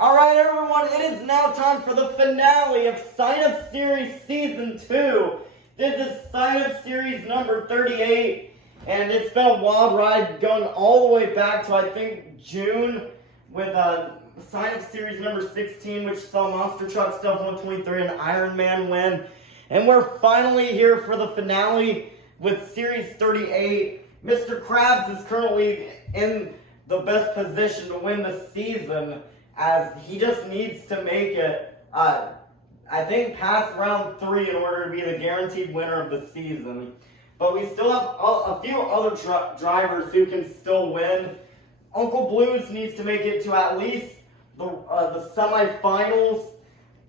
Alright everyone, it is now time for the finale of Sign Up Series Season 2. This is Sign Up Series number 38, and it's been a wild ride going all the way back to I think June with Sign Up Series number 16, which saw Monster Truck Stuff 123 and Iron Man win. And we're finally here for the finale with Series 38. Mr. Krabs is currently in the best position to win the season, as he just needs to make it, I think, past round 3 in order to be the guaranteed winner of the season. But we still have a few other drivers who can still win. Uncle Blues needs to make it to at least the semifinals.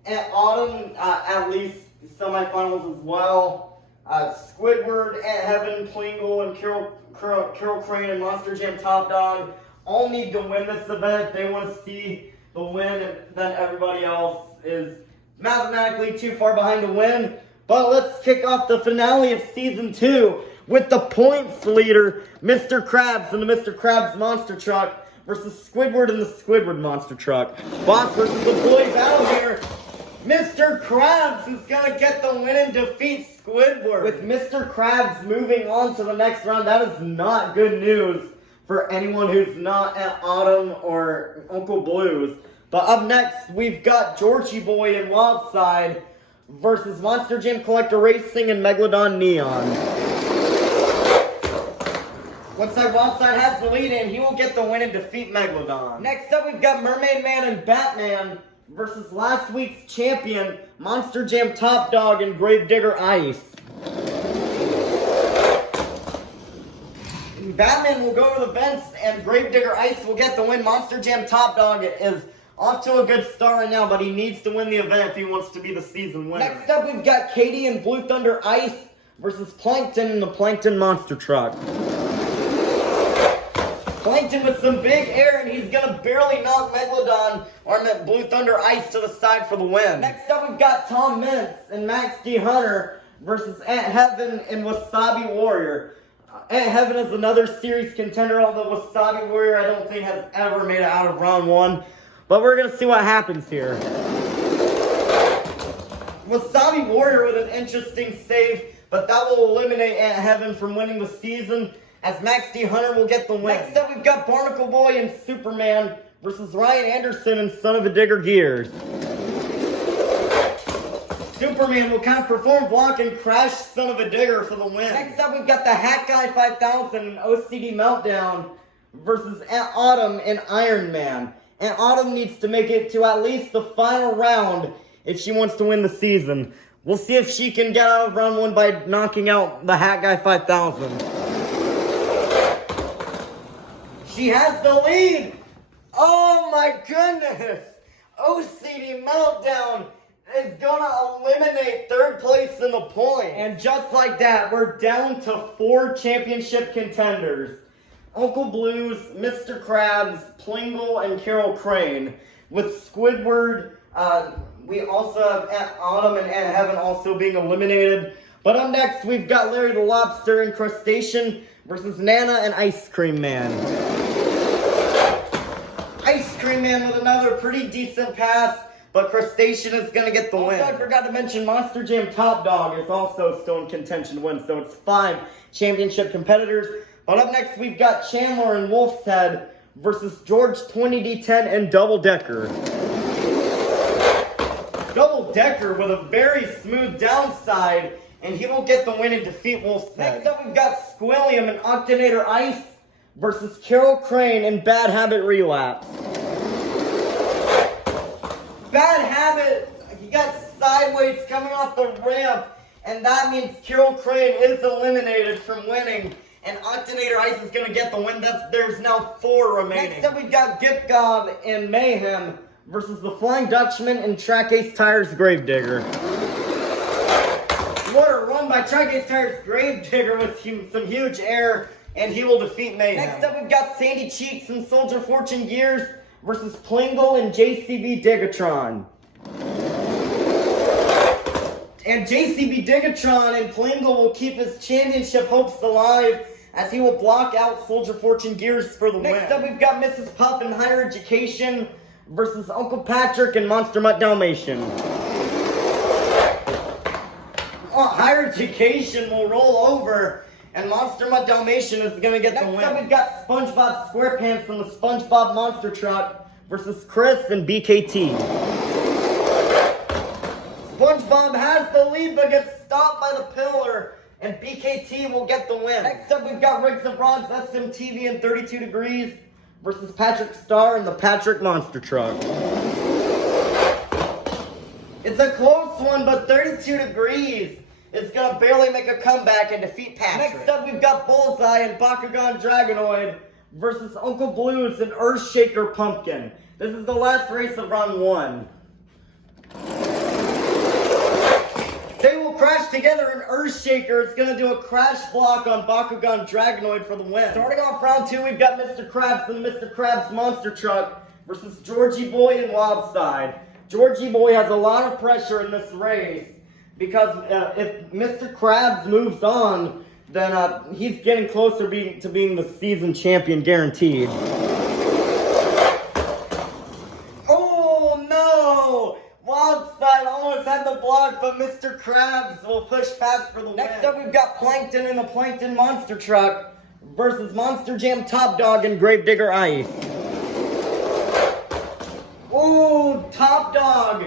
And Autumn, at least semifinals as well. Squidward, Aunt Heaven, Plingle, and Carol Crane and Monster Jam Top Dog all need to win this event if they want to see the win, and then everybody else is mathematically too far behind to win. But let's kick off the finale of Season 2 with the points leader, Mr. Krabs and the Mr. Krabs Monster Truck versus Squidward and the Squidward Monster Truck. Boss versus the boys out here. Mr. Krabs is going to get the win and defeat Squidward. With Mr. Krabs moving on to the next round, that is not good news for anyone who's not at Autumn or Uncle Blues. But up next, we've got Georgie Boy and Wildside versus Monster Jam Collector Racing and Megalodon Neon. Once that Wildside has the lead in, he will get the win and defeat Megalodon. Next up, we've got Mermaid Man and Batman versus last week's champion, Monster Jam Top Dog and Gravedigger Ice. Batman will go over the vents and Gravedigger Ice will get the win. Monster Jam Top Dog is off to a good start right now, but he needs to win the event if he wants to be the season winner. Next up, we've got Katie and Blue Thunder Ice versus Plankton and the Plankton Monster Truck. Plankton with some big air, and he's going to barely knock Megalodon or Blue Thunder Ice to the side for the win. Next up, we've got Tom Mintz and Max D. Hunter versus Aunt Heaven and Wasabi Warrior. Aunt Heaven is another series contender, although Wasabi Warrior I don't think has ever made it out of round 1. But we're going to see what happens here. Wasabi Warrior with an interesting save, but that will eliminate Aunt Heaven from winning the season, as Max D. Hunter will get the win. Next up, we've got Barnacle Boy and Superman versus Ryan Anderson and Son of a Digger Gears. Superman will kind of perform block and crash Son of a Digger for the win. Next up, we've got the Hat Guy 5000 and OCD Meltdown versus Aunt Autumn and Iron Man. Aunt Autumn needs to make it to at least the final round if she wants to win the season. We'll see if she can get out of round 1 by knocking out the Hat Guy 5000. She has the lead. Oh my goodness. OCD Meltdown is gonna eliminate third place in the point. And just like that, we're down to 4 championship contenders. Uncle Blues, Mr. Krabs, Plingle, and Carol Crane. With Squidward, we also have Aunt Autumn and Aunt Heaven also being eliminated. But up next, we've got Larry the Lobster and Crustacean versus Nana and Ice Cream Man. Ice Cream Man with another pretty decent pass, but Crustacean is going to get the win. Also, I forgot to mention Monster Jam Top Dog is also still in contention to win, so it's 5 championship competitors. But up next, we've got Chandler and Wolf's Head versus George 20D10 and Double Decker. Double Decker with a very smooth downside, and he will get the win and defeat Wolf's Head. Next up, we've got Squilliam and Octonator Ice versus Carol Crane and Bad Habit Relapse. Bad Habit, he got sideways coming off the ramp, and that means Carol Crane is eliminated from winning, and Octonator Ice is going to get the win. There's now 4 remaining. Next up, we've got Gift Gob and Mayhem versus the Flying Dutchman and Track Ace Tires Gravedigger. What a run by Track Ace Tires Gravedigger with some huge air, and he will defeat Mayhem. Next up, we've got Sandy Cheeks and Soldier Fortune Gears versus Plingle and JCB Digatron. And JCB Digatron and Plingle will keep his championship hopes alive as he will block out Soldier Fortune Gears for the win. Next up, we've got Mrs. Puff and Higher Education versus Uncle Patrick and Monster Mutt Dalmatian. Higher Education will roll over, and Monster Mutt Dalmatian is going to get the win. Next up, we've got SpongeBob SquarePants from the SpongeBob Monster Truck versus Chris and BKT. SpongeBob has the lead, but gets stopped by the pillar, and BKT will get the win. Next up, we've got Riggs of Rods, SMTV, and 32 Degrees versus Patrick Star and the Patrick Monster Truck. It's a close one, but 32 Degrees is going to barely make a comeback and defeat Patrick. Next up, we've got Bullseye and Bakugan Dragonoid versus Uncle Blues and Earthshaker Pumpkin. This is the last race of round 1. They will crash together, and Earthshaker is going to do a crash block on Bakugan Dragonoid for the win. Starting off round 2, we've got Mr. Krabs and Mr. Krabs Monster Truck versus Georgie Boy and Wildside. Georgie Boy has a lot of pressure in this race because if Mr. Krabs moves on, then he's getting closer to being the season champion guaranteed. Oh no! Wildside almost had the block, but Mr. Krabs will push past for the win. Next up, we've got Plankton in the Plankton Monster Truck versus Monster Jam Top Dog and Gravedigger Ice. Ooh, Top Dog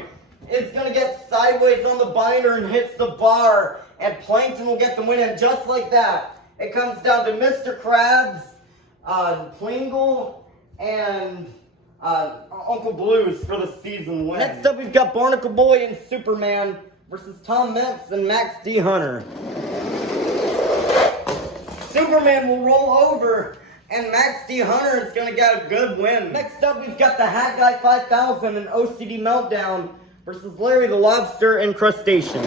is going to get sideways on the binder and hits the bar, and Plankton will get the win, and just like that, it comes down to Mr. Krabs, Plingle, and Uncle Blues for the season win. Next up, we've got Barnacle Boy and Superman versus Tom Mentz and Max D. Hunter. Superman will roll over, and Max D. Hunter is going to get a good win. Next up, we've got the Hat Guy 5000 and OCD Meltdown versus Larry the Lobster and Crustacean.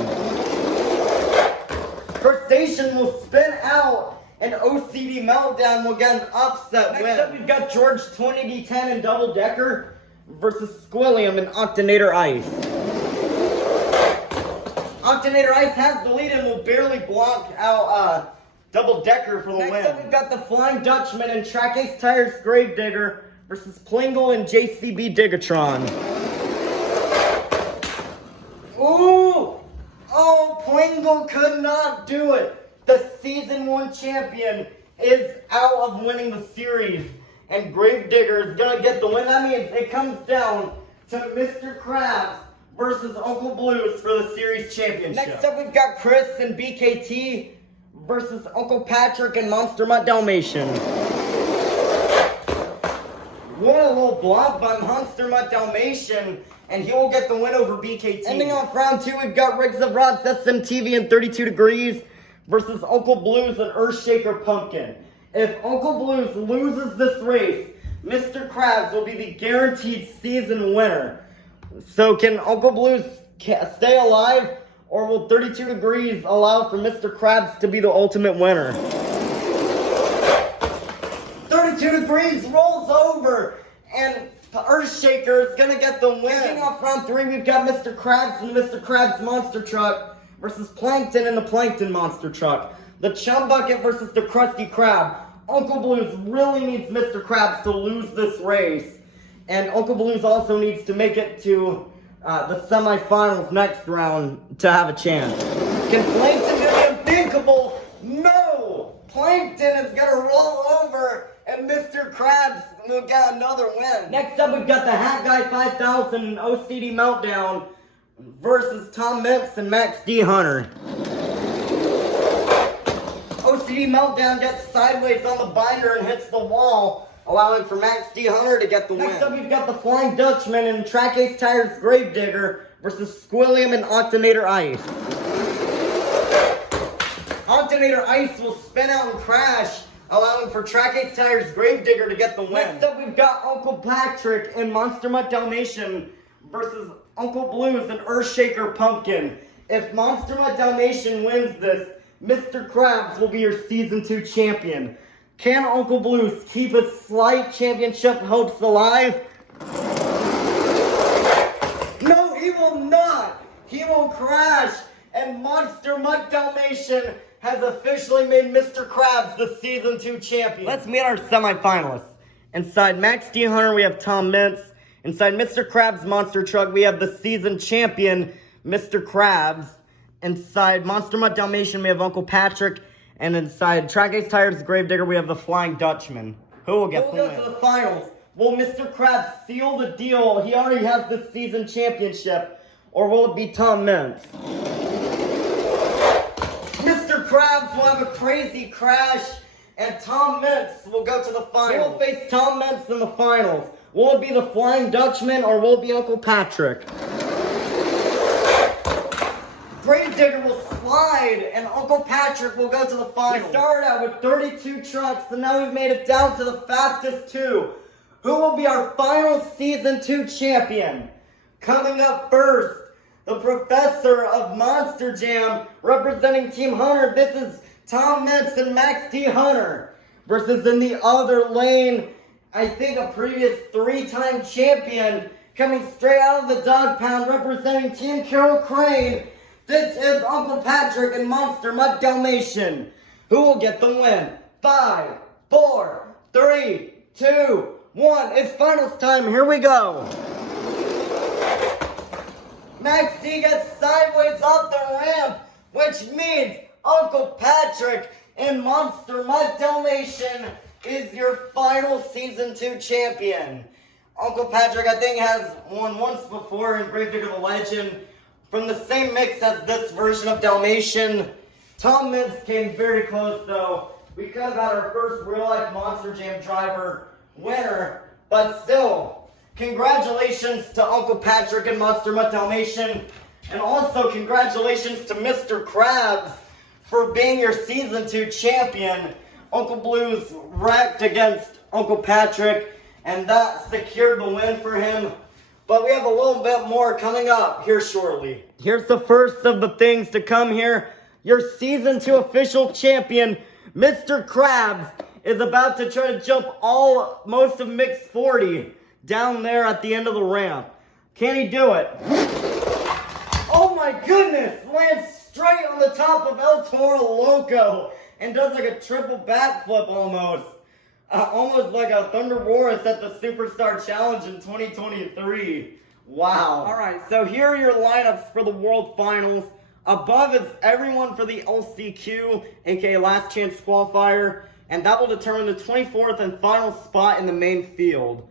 Crustacean will spin out, and OCD Meltdown will get an upset win. Next up, we've got George 20D10 and Double Decker versus Squilliam and Octonator Ice. Octonator Ice has the lead and will barely block out Double Decker for the win. Next up, we've got the Flying Dutchman and Track Ace Tires Gravedigger versus Plingle and JCB Digatron. Ooh! Oh, Plingle could not do it. The Season 1 champion is out of winning the series, and Gravedigger is going to get the win. That means it comes down to Mr. Krabs versus Uncle Blues for the series championship. Next up, we've got Chris and BKT versus Uncle Patrick and Monster Mutt Dalmatian. What a little block by Monster Mutt Dalmatian, and he will get the win over BKT. Ending off round 2, we've got Riggs of Rods, SMTV, and 32 Degrees versus Uncle Blues and Earthshaker Pumpkin. If Uncle Blues loses this race, Mr. Krabs will be the guaranteed season winner. So can Uncle Blues stay alive, or will 32 Degrees allow for Mr. Krabs to be the ultimate winner? 32 Degrees rolls over, and the Earthshaker is going to get the win. Ending off round 3, we've got Mr. Krabs and Mr. Krabs Monster Truck versus Plankton and the Plankton Monster Truck. The Chum Bucket versus the Krusty Krab. Uncle Blues really needs Mr. Krabs to lose this race. And Uncle Blues also needs to make it to the semifinals next round to have a chance. Can Plankton do the unthinkable? No! Plankton is going to roll over, and Mr. Krabs will get another win. Next up, we've got the Hat Guy 5000 and OCD Meltdown versus Tom Mentz and Max D. Hunter. OCD Meltdown gets sideways on the binder and hits the wall, allowing for Max D. Hunter to get the win. Next up, we've got the Flying Dutchman and Track Ace Tires Gravedigger versus Squilliam and Octonator Ice. Octonator Ice will spin out and crash, allowing for Track Ace Tires Gravedigger to get the win. Next up, we've got Uncle Patrick and Monster Mutt Dalmatian versus Uncle Blues and Earthshaker Pumpkin. If Monster Mutt Dalmatian wins this, Mr. Krabs will be your Season 2 champion. Can Uncle Blues keep his slight championship hopes alive? No, he will not. He will crash, and Monster Mutt Dalmatian has officially made Mr. Krabs the Season 2 champion. Let's meet our semifinalists. Inside Max D. Hunter, we have Tom Mentz. Inside Mr. Krabs' monster truck, we have the season champion, Mr. Krabs. Inside Monster Mutt Dalmatian, we have Uncle Patrick. And inside Track Ace Tires Gravedigger, we have the Flying Dutchman. Who will get the win? We'll go to the finals. Will Mr. Krabs seal the deal? He already has the season championship. Or will it be Tom Meents? Mr. Krabs will have a crazy crash. And Tom Meents will go to the finals. Who will face Tom Meents in the finals? Will it be the Flying Dutchman or will it be Uncle Patrick? Gravedigger will slide and Uncle Patrick will go to the finals. We started out with 32 trucks and now we've made it down to the fastest 2. Who will be our final Season 2 champion? Coming up first, the professor of Monster Jam representing Team Hunter. This is Tom Meents and Max T. Hunter versus in the other lane, I think a previous 3-time champion coming straight out of the dog pound representing Team Carol Crane. This is Uncle Patrick and Monster Mutt Dalmatian. Who will get the win? 5, 4, 3, 2, 1. It's finals time. Here we go. Max T gets sideways off the ramp, which means Uncle Patrick and Monster Mutt Dalmatian is your final Season 2 champion. Uncle Patrick, I think, has won once before in Gravedigger the Legend from the same mix as this version of Dalmatian. Tom Meents came very close, though. We could have had our first real-life Monster Jam driver winner, but still, congratulations to Uncle Patrick and Monster Mutt Dalmatian, and also congratulations to Mr. Krabs for being your Season 2 champion. Uncle Blues wrecked against Uncle Patrick, and that secured the win for him. But we have a little bit more coming up here shortly. Here's the first of the things to come here. Your Season 2 official champion, Mr. Krabs, is about to try to jump most of Mix 40 down there at the end of the ramp. Can he do it? Oh my goodness! Lands straight on the top of El Toro Loco and does like a triple backflip almost. Almost like a Thunder Roarus at the Superstar Challenge in 2023. Wow. Alright, so here are your lineups for the World Finals. Above is everyone for the LCQ, aka Last Chance Qualifier, and that will determine the 24th and final spot in the main field.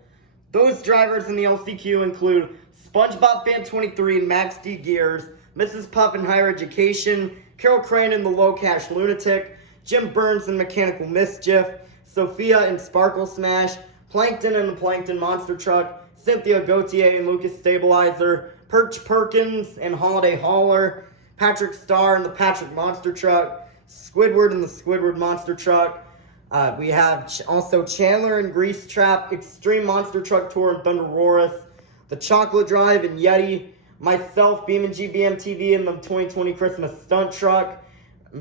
Those drivers in the LCQ include SpongeBob Fan 23 and Max D Gears, Mrs. Puff in Higher Education, Carol Crane in the Low Cash Lunatic, Jim Burns in Mechanical Mischief, Sophia in Sparkle Smash, Plankton in the Plankton Monster Truck, Cynthia Gautier in Lucas Stabilizer, Perch Perkins in Holiday Hauler, Patrick Starr in the Patrick Monster Truck, Squidward in the Squidward Monster Truck. We have also Chandler in Grease Trap, Extreme Monster Truck Tour in Thunder Roarus, the Chocolate Drive in Yeti, myself, Beam and GBM TV in the 2020 Christmas Stunt Truck,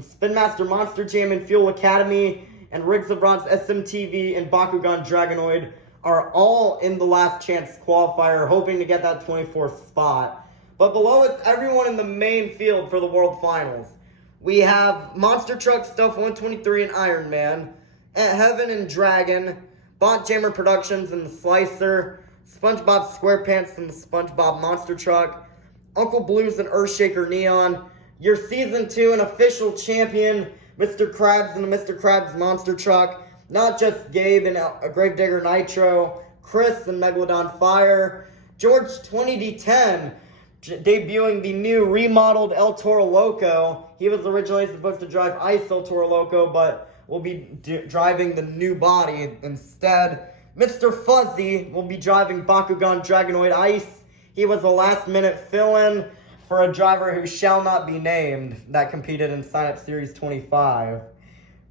Spin Master Monster Jam in Fuel Academy, and Riggs of Bronze SMTV and Bakugan Dragonoid are all in the Last Chance Qualifier, hoping to get that 24th spot. But below is everyone in the main field for the World Finals. We have Monster Truck Stuff 123 and Iron Man, Aunt Heaven and Dragon, Bont Jammer Productions and the Slicer, SpongeBob SquarePants and the SpongeBob Monster Truck, Uncle Blues and Earthshaker Neon, your Season 2 and official champion, Mr. Krabs and the Mr. Krabs Monster Truck, not just Gabe and Gravedigger Nitro, Chris and Megalodon Fire, George 20D10, debuting the new remodeled El Toro Loco. He was originally supposed to drive Ice El Toro Loco, but will be driving the new body instead. Mr. Fuzzy will be driving Bakugan Dragonoid Ice. He was a last-minute fill-in for a driver who shall not be named that competed in Sign Up Series 25.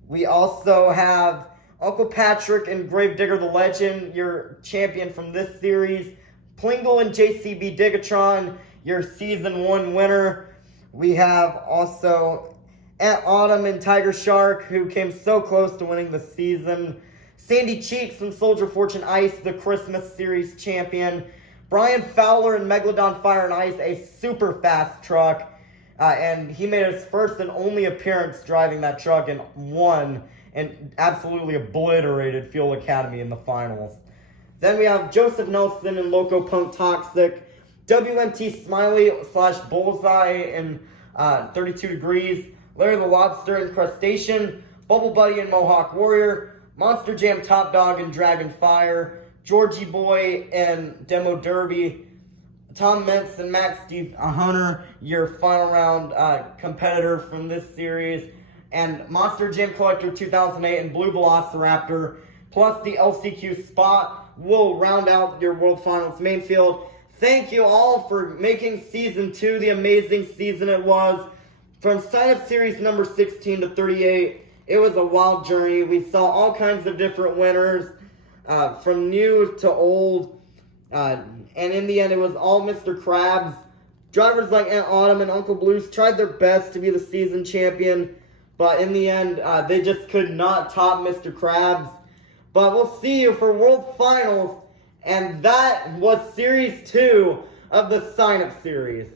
We also have Uncle Patrick and Gravedigger the Legend, your champion from this series. Plingle and JCB Digatron, your Season 1 winner. We have also Aunt Autumn and Tiger Shark, who came so close to winning the season. Sandy Cheeks and Soldier Fortune Ice, the Christmas Series champion. Brian Fowler and Megalodon Fire and Ice, a super fast truck. And he made his first and only appearance driving that truck and won and absolutely obliterated Fuel Academy in the finals. Then we have Joseph Nelson and Loco Punk Toxic, WMT Smiley / Bullseye and 32 Degrees, Larry the Lobster and Crustacean, Bubble Buddy and Mohawk Warrior, Monster Jam Top Dog and Dragon Fire, Georgie Boy and Demo Derby, Tom Mentz and Max D. Hunter, your final round competitor from this series, and Monster Jam Collector 2008 and Blue Velociraptor, plus the LCQ spot will round out your World Finals main field. Thank you all for making Season 2 the amazing season it was. From sign-up series number 16 to 38, it was a wild journey. We saw all kinds of different winners, from new to old, and in the end, it was all Mr. Krabs. Drivers like Aunt Autumn and Uncle Blues tried their best to be the season champion, but in the end, they just could not top Mr. Krabs. But we'll see you for World Finals, and that was Series 2 of the sign-up series.